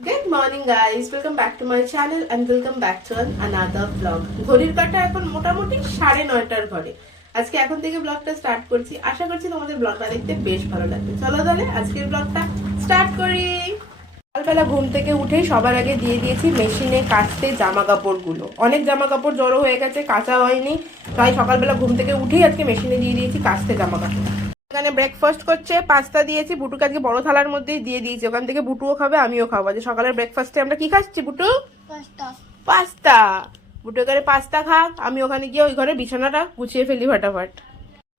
Good morning guys, welcome back to my channel and welcome back to another vlog. ঘড়ির কাঁটা এখন মোটামুটি 9:30টার ঘরে। আজকে এখন থেকে ব্লগটা স্টার্ট করছি। আশা করছি তোমাদের ব্লগটা দেখতে বেশ ভালো লাগবে। চলো তাহলে আজকের ব্লগটা স্টার্ট করি। সকালবেলা ঘুম থেকে উঠেই সবার আগে দিয়ে দিয়েছি মেশিনে কাচতে জামা কাপড়গুলো। অনেক জামা কাপড় জড়ো হয়ে গেছে, কাঁচা হয়নি, তাই সকালবেলা ঘুম থেকে উঠেই আজকে মেশিনে দিয়ে দিয়েছি কাচতে জামা কাপড়। এখানে ব্রেকফাস্ট করছে, পাস্তা দিয়েছি বুটুকে, আজকে বড় থালার মধ্যেই দিয়ে দিয়েছি। ওখান থেকে বুটুও খাবে, আমিও খাবো। যে সকালের ব্রেকফাস্টে আমরা কি খাচ্ছি বুটু? পাস্তা। বুটু এখানে পাস্তা খাক, আমি ওখানে গিয়ে ওই ঘরে বিছানাটা গুছিয়ে ফেলি ফটাফট।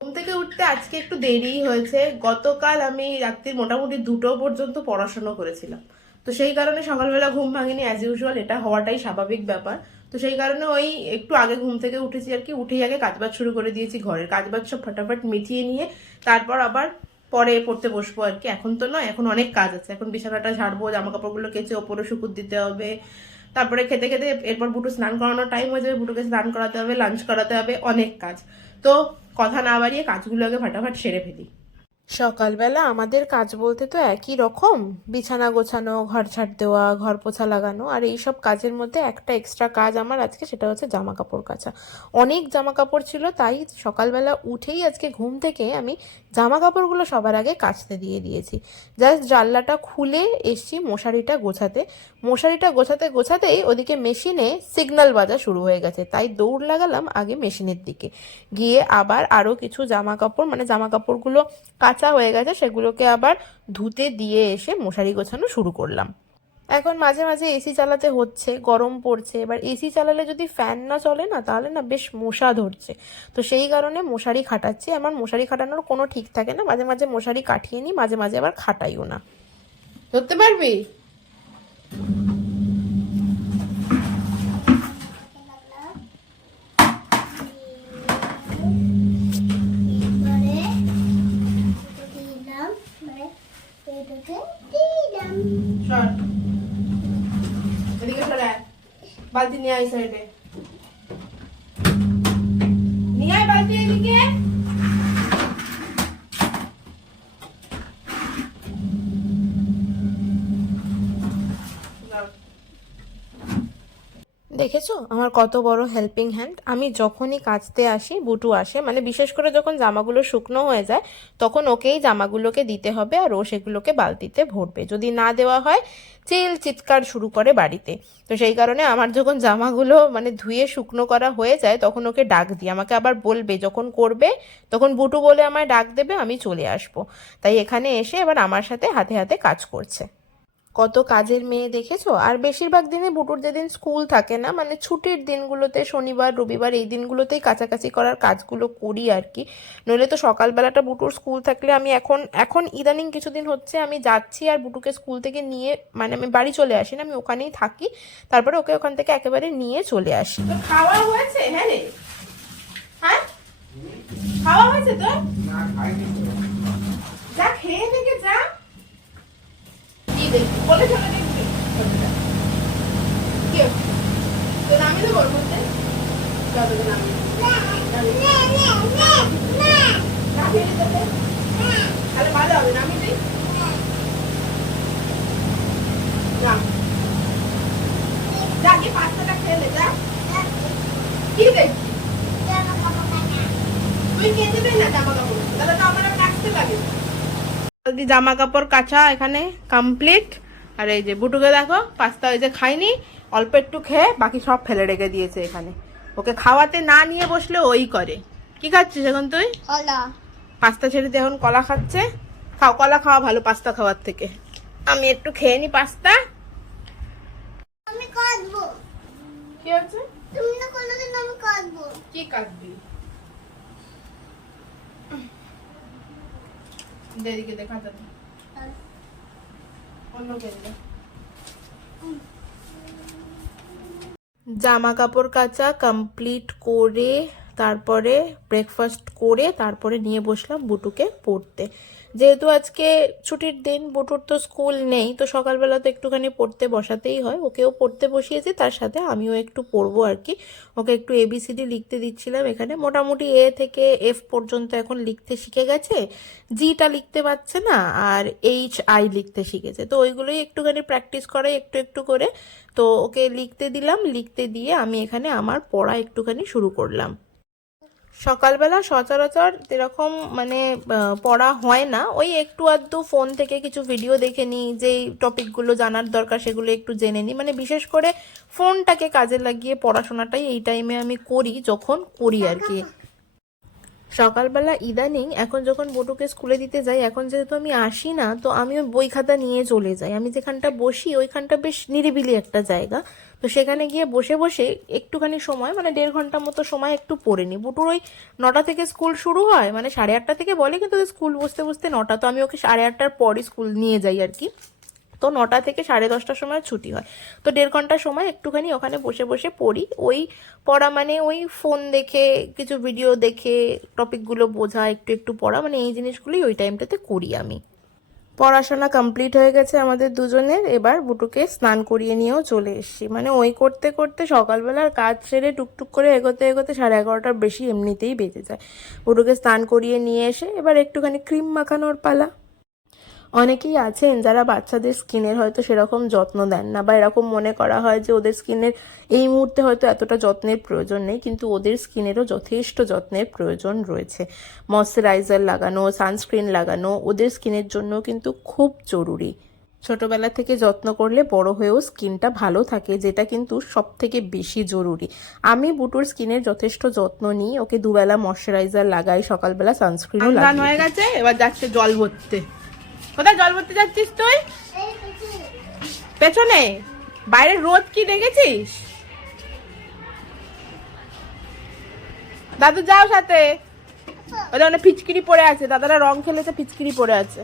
ঘুম থেকে উঠতে আজকে একটু দেরিই হয়েছে। গতকাল আমি রাত্রির মোটামুটি 2টো পর্যন্ত পড়াশোনা করেছিলাম, তো সেই কারণে সকালবেলা ঘুম ভাঙেনি অ্যাজ ইউজুয়াল। এটা হওয়াটাই স্বাভাবিক ব্যাপার। তো সেই কারণে ওই একটু আগে ঘুম থেকে উঠেছি আর কি। উঠেই আগে কাজবাজ শুরু করে দিয়েছি, ঘরের কাজবাজ সব ফটাফট মিটিয়ে নিয়ে তারপর আবার পরে পড়তে বসবো আর কি। এখন তো নয়, এখন অনেক কাজ আছে। এখন বিছানাটা ঝাড়বো, জামা কাপড়গুলো কেচে ওপরে শুকুর দিতে হবে, তারপরে খেতে খেতে এরপর বুটু স্নান করানোর টাইম হয়ে যাবে, বুটুকে স্নান করাতে হবে, লাঞ্চ করাতে হবে, অনেক কাজ। তো কথা না বাড়িয়ে কাজগুলো আগে ফটাফট সেরে ফেলি। সকালবেলা আমাদের কাজ বলতে তো একই রকম, বিছানা গোছানো, ঘর ঝাড় দেওয়া, ঘর পোছা লাগানো, আর এই সব কাজের মধ্যে একটা এক্সট্রা কাজ আমার আজকে, সেটা হচ্ছে জামা কাপড় কাচা। অনেক জামা কাপড় ছিল, তাই সকালবেলা উঠেই আজকে ঘুম থেকে আমি জামা কাপড়গুলো সবার আগে কাচতে দিয়ে দিয়েছি। জাস্ট জানলাটা খুলে এসছি মশারিটা গোছাতে। মশারিটা গোছাতে গোছাতেই ওদিকে মেশিনে সিগন্যাল বাজা শুরু হয়ে গেছে, তাই দৌড় লাগালাম আগে মেশিনের দিকে। গিয়ে আবার আরও কিছু জামা কাপড়, মানে জামা কাপড়গুলো কাঁচা হয়ে গেছে, সেগুলোকে আবার ধুতে দিয়ে এসে মশারি গোছানো শুরু করলাম। এখন মাঝে মাঝে এসি চালাতে হচ্ছে, গরম পড়ছে। এবার এসি চালালে যদি ফ্যান না চলে না, তাহলে না বেশ মশা ধরছে। তো সেই কারণে মশারি খাটাচ্ছি। আমার মশারি খাটানোর কোনো ঠিক থাকে না, মাঝে মাঝে মশারি কাটিয়ে নিই, মাঝে মাঝে আবার খাটাইও না। ধরতে পারবি? বালতি নিয়ে আয় সাইডে, নিয়ে আয় বালতি এদিকে। দেখেছো আমার কত বড় হেল্পিং হ্যান্ড। আমি যখনই কাচতে আসি, বুটু আসে, মানে বিশেষ করে যখন জামাগুলো শুকনো হয়ে যায়, তখন ওকেই জামাগুলোকে দিতে হবে, আর ও সেগুলোকে বালতিতে ভরবে। যদি না দেওয়া হয় চিৎকার শুরু করে বাড়িতে। তো সেই কারণে আমার যখন জামাগুলো মানে ধুয়ে শুকনো করা হয়ে যায়, তখন ওকে ডাক দিই। আমাকে আবার বলবে যখন করবে, তখন বুটু বলে আমায় ডাক দেবে, আমি চলে আসবো। তাই এখানে এসে এবার আমার সাথে হাতে হাতে কাজ করছে। কত কাজের মেয়ে দেখেছো। আর বেশিরভাগ দিনে বুটুর যেদিন স্কুল থাকে না, মানে ছুটির দিনগুলোতে, শনিবার রবিবার, এই দিনগুলোতেই কাছাকাছি করার কাজগুলো করি আর কি। নইলে তো সকালবেলাটা বুটুর স্কুল থাকলে আমি এখন এখন ইদানিং কিছুদিন হচ্ছে আমি যাচ্ছি আর বুটুকে স্কুল থেকে নিয়ে, মানে আমি বাড়ি চলে আসি না, আমি ওখানেই থাকি, তারপরে ওকে ওখান থেকে একেবারে নিয়ে চলে আসি। তো খাওয়া হয়েছে? হ্যাঁ রে, হ্যাঁ খাওয়া হয়েছে তো? যা খেয়ে থেকে যা। বলে চলে দেখবি কি তো নামি দেবো ওর মধ্যে। তাহলে ভালো হবে, নামি দিই। যা গিয়ে পাস্তাটা খেলে যা। কি দেখবি তুই? খেয়ে দেবে না জামা কাপড়, তাহলে তো আমার কাচতে লাগে। জামা কাপড় কাচা এখানে কমপ্লিট। আর এই যে বুটুকে দেখো, পাস্তা ওই যে খাইনি, অল্প একটু খেয়ে বাকি সব ফেলে রেখে দিয়েছে এখানে। ওকে খাওয়াতে না নিয়ে বসলে ওই করে। কি খাচ্ছিস এখন তুই? কলা। পাস্তা ছেড়ে দিয়ে এখন কলা খাচ্ছে। খাও, কলা খাওয়া ভালো পাস্তা খাওয়ার থেকে। আমি একটু খেয়ে নি পাস্তা। আমি কাটবো। কি আছে? তুমি না কলা দিন, আমি কাটবো। কি কাটবি? দেরিকে দেখা যাবে অন্য কেন্দ্রে। জামা কাপড় কাচা কমপ্লিট করে তারপরে ব্রেকফাস্ট করে তারপরে নিয়ে বসলাম বুটুকে পড়তে। যেহেতু আজকে ছুটির দিন, বুটুর তো স্কুল নেই, তো সকালবেলা তো একটুখানি পড়তে বসাতেই হয়। ওকেও পড়তে বসিয়েছি, তার সাথে আমিও একটু পড়বো আর কি। ওকে একটু এবিসিডি লিখতে দিচ্ছিলাম। এখানে মোটামুটি এ থেকে এফ পর্যন্ত এখন লিখতে শিখে গেছে, জিটা লিখতে পারছে না, আর এইচ আই লিখতে শিখেছে। তো ওইগুলোই একটুখানি প্র্যাকটিস করে একটু একটু করে। তো ওকে লিখতে দিলাম, লিখতে দিয়ে আমি এখানে আমার পড়া একটুখানি শুরু করলাম। সকালবেলা সচরাচর এরকম মানে পড়া হয় না, ওই একটু আধটু ফোন থেকে কিছু ভিডিও দেখে নিই, যেই টপিকগুলো জানার দরকার সেগুলো একটু জেনে নিই। মানে বিশেষ করে ফোনটাকে কাজে লাগিয়ে পড়াশোনাটাই এই টাইমে আমি করি, যখন করি আর কি। সকালবেলা ইদানিং এখন যখন বটুকে স্কুলে দিতে যাই, এখন যেহেতু আমি আসি না, তো আমি ওই বই খাতা নিয়ে চলে যাই। আমি যেখানটা বসি ওইখানটা বেশ নিরিবিলি একটা জায়গা, তো সেখানে গিয়ে বসে বসে একটুখানি সময়, মানে 1.5 ঘন্টার মতো সময় একটু পড়ে নিই। বুটুর ওই 9টা থেকে স্কুল শুরু হয়, মানে 8:30 থেকে বলে, কিন্তু স্কুল বসতে বসতে 9টা, তো আমি ওকে 8:30টার পরই স্কুল নিয়ে যাই আর কি। তো 9টা থেকে 10:30টার সময় ছুটি হয়, তো 1.5 ঘন্টার সময় একটুখানি ওখানে বসে বসে পড়ি। ওই পড়া মানে ওই ফোন দেখে, কিছু ভিডিও দেখে টপিকগুলো বোঝা, একটু একটু পড়া, মানে এই জিনিসগুলোই ওই টাইমটাতে করি আমি। পড়াশোনা কমপ্লিট হয়ে গেছে আমাদের দুজনের, এবার বুটুকে স্নান করিয়ে নিয়েও চলে এসেছি। মানে ওই করতে করতে সকালবেলার কাজ সেরে টুকটুক করে এগোতে এগোতে 11:30টার বেশি এমনিতেই বেজে যায়। বুটুকে স্নান করিয়ে নিয়ে এসে এবার একটুখানি ক্রিম মাখানোর পালা। অনেকেই আছেন যারা বাচ্চাদের স্কিনের হয়তো সেরকম যত্ন দেন না, বা এরকম মনে করা হয় যে ওদের স্কিনের এই মুহূর্তে হয়তো এতটা যত্নের প্রয়োজন নেই, কিন্তু ওদের স্কিনেরও যথেষ্ট যত্নের প্রয়োজন রয়েছে। ময়শ্চারাইজার লাগানো, সানস্ক্রিন লাগানো ওদের স্কিনের জন্য কিন্তু খুব জরুরি। ছোটবেলা থেকে যত্ন করলে বড় হয়েও স্কিনটা ভালো থাকে, যেটা কিন্তু সব থেকে বেশি জরুরি। আমি বুটুর স্কিনের যথেষ্ট যত্ন নিই, ওকে দুবেলা ময়শ্চারাইজার লাগাই, সকালবেলা সানস্ক্রিনও লাগাই। হয়ে গেছে, এবার যাচ্ছে জল ভরতে। কোথায় জল ভরতে যাচ্ছিস তুই? পেছনে। বাইরে রোদ কি দেখেছিস? দাদু যাও সাথে। ওদের অনেক ফিচকিরি পড়ে আছে, দাদারা রং খেলেছে, ফিচকিরি পড়ে আছে।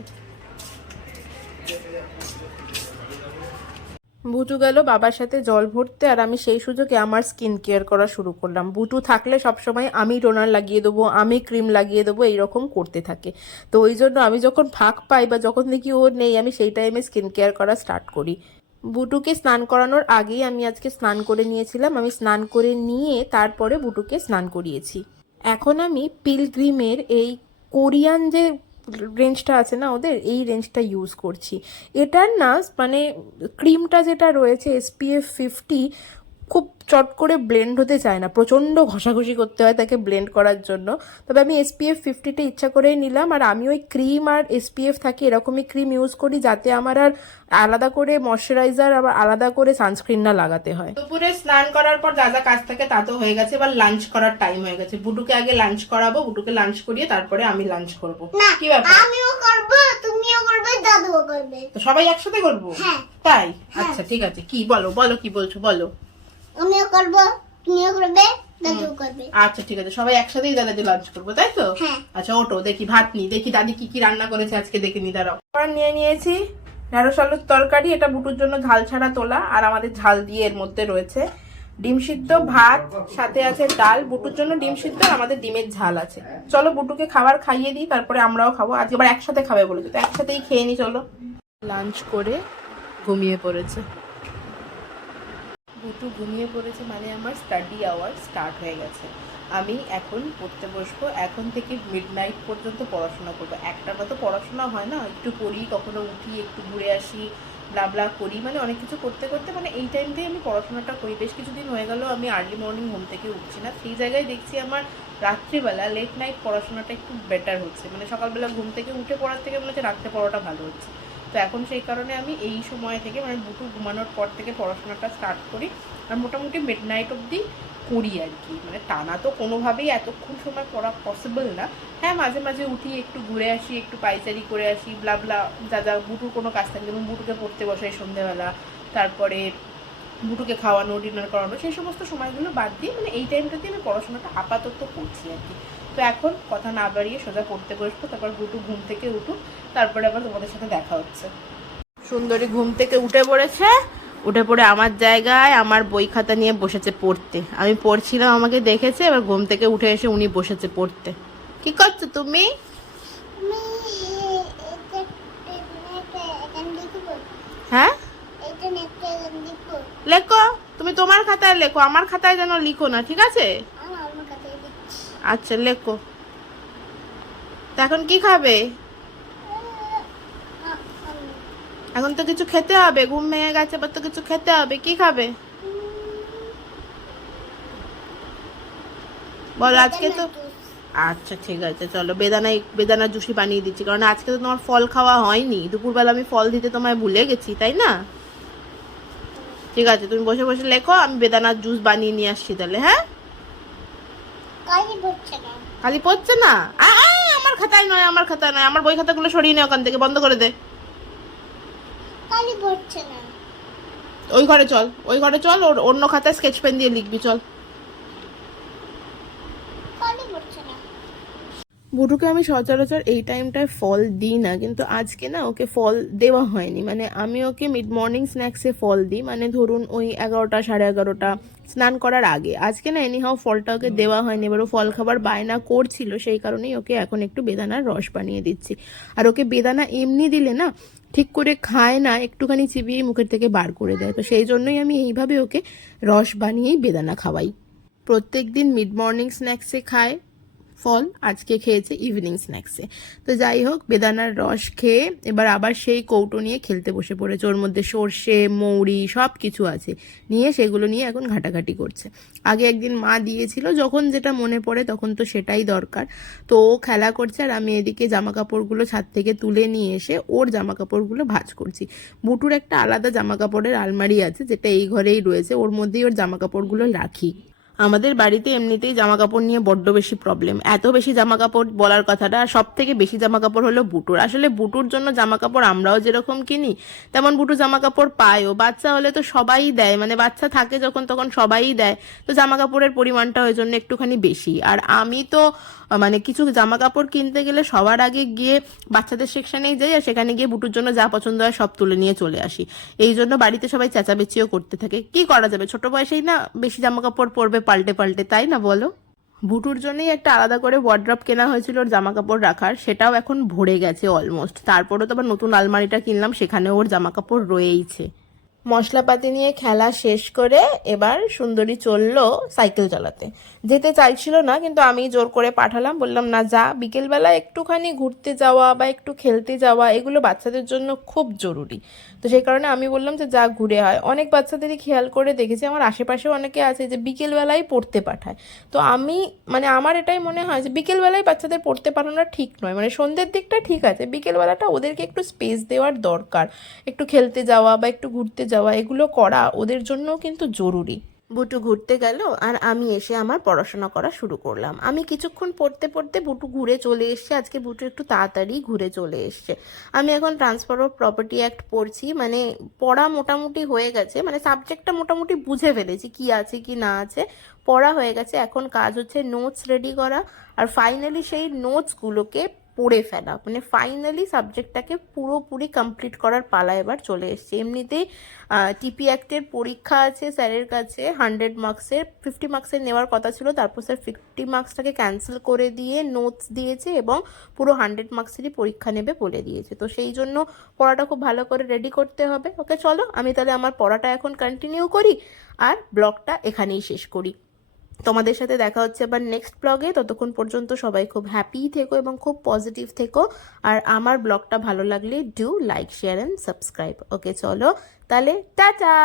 বুটু গেল বাবার সাথে জল ভরতে, আর আমি সেই সুযোগে আমার স্কিন কেয়ার করা শুরু করলাম। বুটু থাকলে সবসময় আমি টোনার লাগিয়ে দেবো, আমি ক্রিম লাগিয়ে দেবো, এইরকম করতে থাকে। তো ওই জন্য আমি যখন ফাঁক পাই বা যখন দেখি ও নেই, আমি সেই টাইমে স্কিন কেয়ার করা স্টার্ট করি। বুটুকে স্নান করানোর আগেই আমি আজকে স্নান করে নিয়েছিলাম। আমি স্নান করে নিয়ে তারপরে বুটুকে স্নান করিয়েছি। এখন আমি পিলগ্রিমের এই কোরিয়ান যে রেঞ্জটা আছে না ওদের, এই রেঞ্জটা ইউজ করছি। এটার না মানে ক্রিমটা যেটা রয়েছে SPF 50, খুব চট করে ব্লেন্ড হতে চায় না, প্রচণ্ড ঘষাঘষি করতে হয় তাকে ব্লেন্ড করার জন্য। তবে আমি SPF 50টা ইচ্ছা করেই নিলাম, আর আমি ওই ক্রিম আর SPF থাকে এরকমই ক্রিম ইউজ করি, যাতে আমার আর আলাদা করে ময়শ্চারাইজার আবার আলাদা করে সানস্ক্রিন না লাগাতে হয়। দুপুরে স্নান করার পর যা যা কাজ থাকে তা তো হয়ে গেছে, এবার লাঞ্চ করার টাইম হয়ে গেছে। বুটুকে আগে লাঞ্চ করাবো, বুটুকে লাঞ্চ করিয়ে তারপরে আমি লাঞ্চ করবো। কি ব্যাপার? আমিও করব, তুমিও করবে, দাদুও করবে। তো সবাই একসাথে করবো? হ্যাঁ। তাই? আচ্ছা ঠিক আছে, কি বলো বলো, কি বলছো বলো। আমিও করব, তুমিও করবে, দাদুও করবে। আচ্ছা ঠিক আছে, সবাই একসাথেই দাদাজি লাঞ্চ করবো, তাই তো? হ্যাঁ। আচ্ছা ওটো, দেখি ভাত নি, দেখি দাদি কি কি রান্না করেছে আজকে, দেখে নি। দাঁড়াও, নিয়ে নিয়েছি ঢেঁড়স আলুর তরকারি, এটা বুটুর জন্য ঝাল ছাড়া তোলা, আর আমাদের ঝাল দিয়ে এর মধ্যে রয়েছে ডিম সিদ্ধ, ভাত, সাথে আছে ডাল। বুটুর জন্য ডিম সিদ্ধ, আর আমাদের ডিমের ঝাল আছে। চলো বুটুকে খাবার খাইয়ে দিই, তারপরে আমরাও খাবো। আজকে আবার একসাথে খাবে বলেছে, তো একসাথেই খেয়ে নি। চলো। লাঞ্চ করে ঘুমিয়ে পড়েছে বুটু, ঘুমিয়ে পড়েছে মানে আমার স্টাডি আওয়ার স্টার্ট হয়ে গেছে। আমি এখন পড়তে বসবো, এখন থেকে মিডনাইট পর্যন্ত পড়াশোনা করবো। একটার মতো পড়াশোনা হয় না, একটু পড়ি, কখনো উঠি, একটু ঘুরে আসি, ব্লাবলা করি, মানে অনেক কিছু করতে করতে মানে এই টাইমটাই আমি পড়াশোনাটা করি। বেশ কিছুদিন হয়ে গেল আমি আর্লি মর্নিং ঘুম থেকে উঠছি না, সেই জায়গায় দেখছি আমার রাত্রিবেলা লেট নাইট পড়াশোনাটা একটু বেটার হচ্ছে। মানে সকালবেলা ঘুম থেকে উঠে পড়ার থেকে মনে হচ্ছে রাত্রে পড়াটা ভালো হচ্ছে। তো এখন সেই কারণে আমি এই সময় থেকে, মানে বুটু ঘুমানোর পর থেকে পড়াশোনাটা স্টার্ট করি, আর মোটামুটি মিডনাইট অবধি করি আর কি। মানে টানা তো কোনোভাবেই এতক্ষণ সময় পড়া পসিবল না। হ্যাঁ, মাঝে মাঝে উঠি, একটু ঘুরে আসি, একটু পাইচারি করে আসি, ব্লাবলা যা যা বুটুর কোনো কাজ থাকে, যেমন বুটুকে পড়তে বসাই সন্ধ্যেবেলা, তারপরে বুটুকে খাওয়ানো, ডিনার করানো, সেই সমস্ত সময়গুলো বাদ দিয়ে মানে এই টাইমটাতে আমি পড়াশোনাটা আপাতত করছি আর কি। তো এখন কথা না বাড়িয়ে সোজা পড়তে বসবো, তারপর বুটু ঘুম থেকে উঠুক, তারপরে আবার তোমাদের সাথে দেখা হচ্ছে। সুন্দরী ঘুম থেকে উঠে পড়েছে, উঠে পড়ে আমার জায়গায় আমার বই খাতা নিয়ে বসেছে পড়তে। আমি পড়ছিলাম, আমাকে দেখেছে, এবার ঘুম থেকে উঠে এসে উনি বসেছে পড়তে। কি করছো তুমি? আমি হ্যাঁ এটা নেটে লিখো। লেখো, তুমি তোমার খাতায় লেখো, আমার খাতায় যেন লিখো না, ঠিক আছে? আমার কাছে লিখছি। আচ্ছা লেখো। তা এখন কি খাবে? এখন তো কিছু খেতে হবে, ঘুম ভেঙে গেছে, এবার তো কিছু খেতে হবে। কি খাবে বলো? আজকে তো আচ্ছা ঠিক আছে, চলো বেদানা জুসি বানিয়ে দিচ্ছি, কারণ আজকে তো তোমার ফল খাওয়া হয়নি। দুপুরবেলা আমি ফল দিতে তোমায় ভুলে গেছি, তাই না? ঠিক আছে, তুমি বসে বসে লেখো, আমি বেদানার জুস বানিয়ে নিয়ে আসছি তাহলে। হ্যাঁ, কালি পড়ছে না। খালি পড়ছে না? আমার খাতায় নয়, আমার খাতায় নয়, আমার বই খাতাগুলো সরিয়ে নে ওখান থেকে, বন্ধ করে দে। কালি পড়ছে না। ওই ঘরে চল, ওই ঘরে চল, ওর অন্য খাতায় স্কেচ পেন দিয়ে লিখবি, চল। কালি পড়ছে না। বুটুকে আমি সচরাচর এই টাইমটায় ফল দিই না, কিন্তু আজকে না ওকে ফল দেওয়া হয়নি। মানে আমি ওকে মিড মর্নিং স্ন্যাক্সে ফল দিই, মানে ধরুন ওই 11টা 11:30 স্নান করার আগে। আজকে না এনিহাও ফলটা ওকে দেওয়া হয়নি, এবার ও ফল খাবার বায়না করছিল, সেই কারণেই ওকে এখন একটু বেদানার রস বানিয়ে দিচ্ছি। আর ওকে বেদানা এমনি দিলে না ঠিক করে খায় না, একটুখানি চিবিয়ে মুখের থেকে বার করে দেয়, তো সেই জন্যই আমি এইভাবে ওকে রস বানিয়েই বেদানা খাওয়াই। প্রত্যেক দিন মিড মর্নিং স্ন্যাক্সে খায় ফল, আজকে খেয়েছে ইভিনিং স্ন্যাক্সে। তো যাই হোক, বেদানার রস খেয়ে এবার আবার সেই কৌটো নিয়ে খেলতে বসে পড়েছে। ওর মধ্যে সর্ষে মৌরি সব কিছু আছে, নিয়ে সেগুলো নিয়ে এখন ঘাটাঘাটি করছে। আগে একদিন মা দিয়েছিল, যখন যেটা মনে পড়ে তখন তো সেটাই দরকার। তো ও খেলা করছে, আর আমি এদিকে জামা কাপড়গুলো ছাদ থেকে তুলে নিয়ে এসে ওর জামা কাপড়গুলো ভাঁজ করছি। বুটুর একটা আলাদা জামা কাপড়ের আলমারি আছে, যেটা এই ঘরেই রয়েছে, ওর মধ্যেই ওর জামা কাপড়গুলো রাখি। আমাদের বাড়িতে এমনিতেই জামা কাপড় নিয়ে বড্ড বেশি প্রবলেম। এত বেশি জামা কাপড় বলার কথাটা, সব থেকে বেশি জামা কাপড় হলো বুটুর। আসলে বুটুর জন্য জামা কাপড় আমরাও যেরকম কিনি, তেমন বুটু জামা কাপড় পায়ও। বাচ্চা হলে তো সবাই দেয়, মানে বাচ্চা থাকে যখন তখন সবাই দেয়, তো জামা কাপড়ের পরিমাণটা ওই জন্য একটুখানি বেশি। আর আমি তো মানে কিছু জামা কাপড় কিনতে গেলে সবার আগে গিয়ে বাচ্চাদের সেকশনেই যাই, আর সেখানে গিয়ে বুটুর জন্য যা পছন্দ হয় সব তুলে নিয়ে চলে আসি। এই জন্য বাড়িতে সবাই চেঁচামেচিও করতে থাকে। কি করা যাবে, ছোট বয়সেই না বেশি জামা কাপড় পরবে পাল্টে পাল্টে, তাই না বলো? বুটুর জন্যই একটা আলাদা করে ওয়ার্ড্রপ কেনা হয়েছিল ওর জামা কাপড় রাখার, সেটাও এখন ভরে গেছে অলমোস্ট। তারপরে তো আবার নতুন আলমারিটা কিনলাম, সেখানে ওর জামা কাপড় রয়েইছে। মশলাপাতি নিয়ে খেলা শেষ করে এবার সুন্দরী চললো সাইকেল চালাতে। যেতে চাইছিল না, কিন্তু আমি জোর করে পাঠালাম, বললাম না যা, বিকেলবেলা একটুখানি ঘুরতে যাওয়া বা একটু খেলতে যাওয়া এগুলো বাচ্চাদের জন্য খুব জরুরি। তো সেই কারণে আমি বললাম যে যা ঘুরে হয়। অনেক বাচ্চাদেরই খেয়াল করে দেখেছি, আমার আশেপাশেও অনেকে আছে যে বিকেলবেলায় পড়তে পাঠায়। তো আমি মানে আমার এটাই মনে হয় যে বিকেলবেলায় বাচ্চাদের পড়তে পাঠানোটা ঠিক নয়। মানে সন্ধ্যের দিকটা ঠিক আছে, বিকেলবেলাটা ওদেরকে একটু স্পেস দেওয়ার দরকার। একটু খেলতে যাওয়া বা একটু ঘুরতে যাওয়া এগুলো করা ওদের জন্যও কিন্তু জরুরি। বুটু ঘুরতে গেল, আর আমি এসে আমার পড়াশোনা করা শুরু করলাম। আমি কিছুক্ষণ পড়তে পড়তে বুটু ঘুরে চলে এসছে। আজকে বুটু একটু তাড়াতাড়ি ঘুরে চলে এসছে। আমি এখন ট্রান্সফার অফ প্রপার্টি অ্যাক্ট পড়ছি, মানে পড়া মোটামুটি হয়ে গেছে, মানে সাবজেক্টটা মোটামুটি বুঝে ফেলেছি কি আছে কি না আছে, পড়া হয়ে গেছে। এখন কাজ হচ্ছে নোটস রেডি করা, আর ফাইনালি সেই নোটসগুলোকে পড়ে ফেলা। মানে ফাইনালি সাবজেক্টটাকে পুরোপুরি কমপ্লিট করার পালা এবার চলে এসছে। এমনিতেই টিপি অ্যাক্টের পরীক্ষা আছে স্যারের কাছে 100 মার্কসের, 50 মার্কসের নেওয়ার কথা ছিল, তারপর স্যার 50 মার্কসটাকে ক্যান্সেল করে দিয়ে নোটস দিয়েছে এবং পুরো 100 মার্কসেরই পরীক্ষা নেবে বলে দিয়েছে। তো সেই জন্য পড়াটা খুব ভালো করে রেডি করতে হবে। ওকে চলো, আমি তাহলে আমার পড়াটা এখন কন্টিনিউ করি, আর ব্লগটা এখানেই শেষ করি। তোমাদের সাথে দেখা হচ্ছে আবার নেক্সট ব্লগে। ততক্ষণ পর্যন্ত সবাই খুব হ্যাপি থেকো এবং খুব পজিটিভ থেকো। আর আমার ব্লগটা ভালো লাগলে do like share and subscribe. Okay চলো তাহলে, টাটা।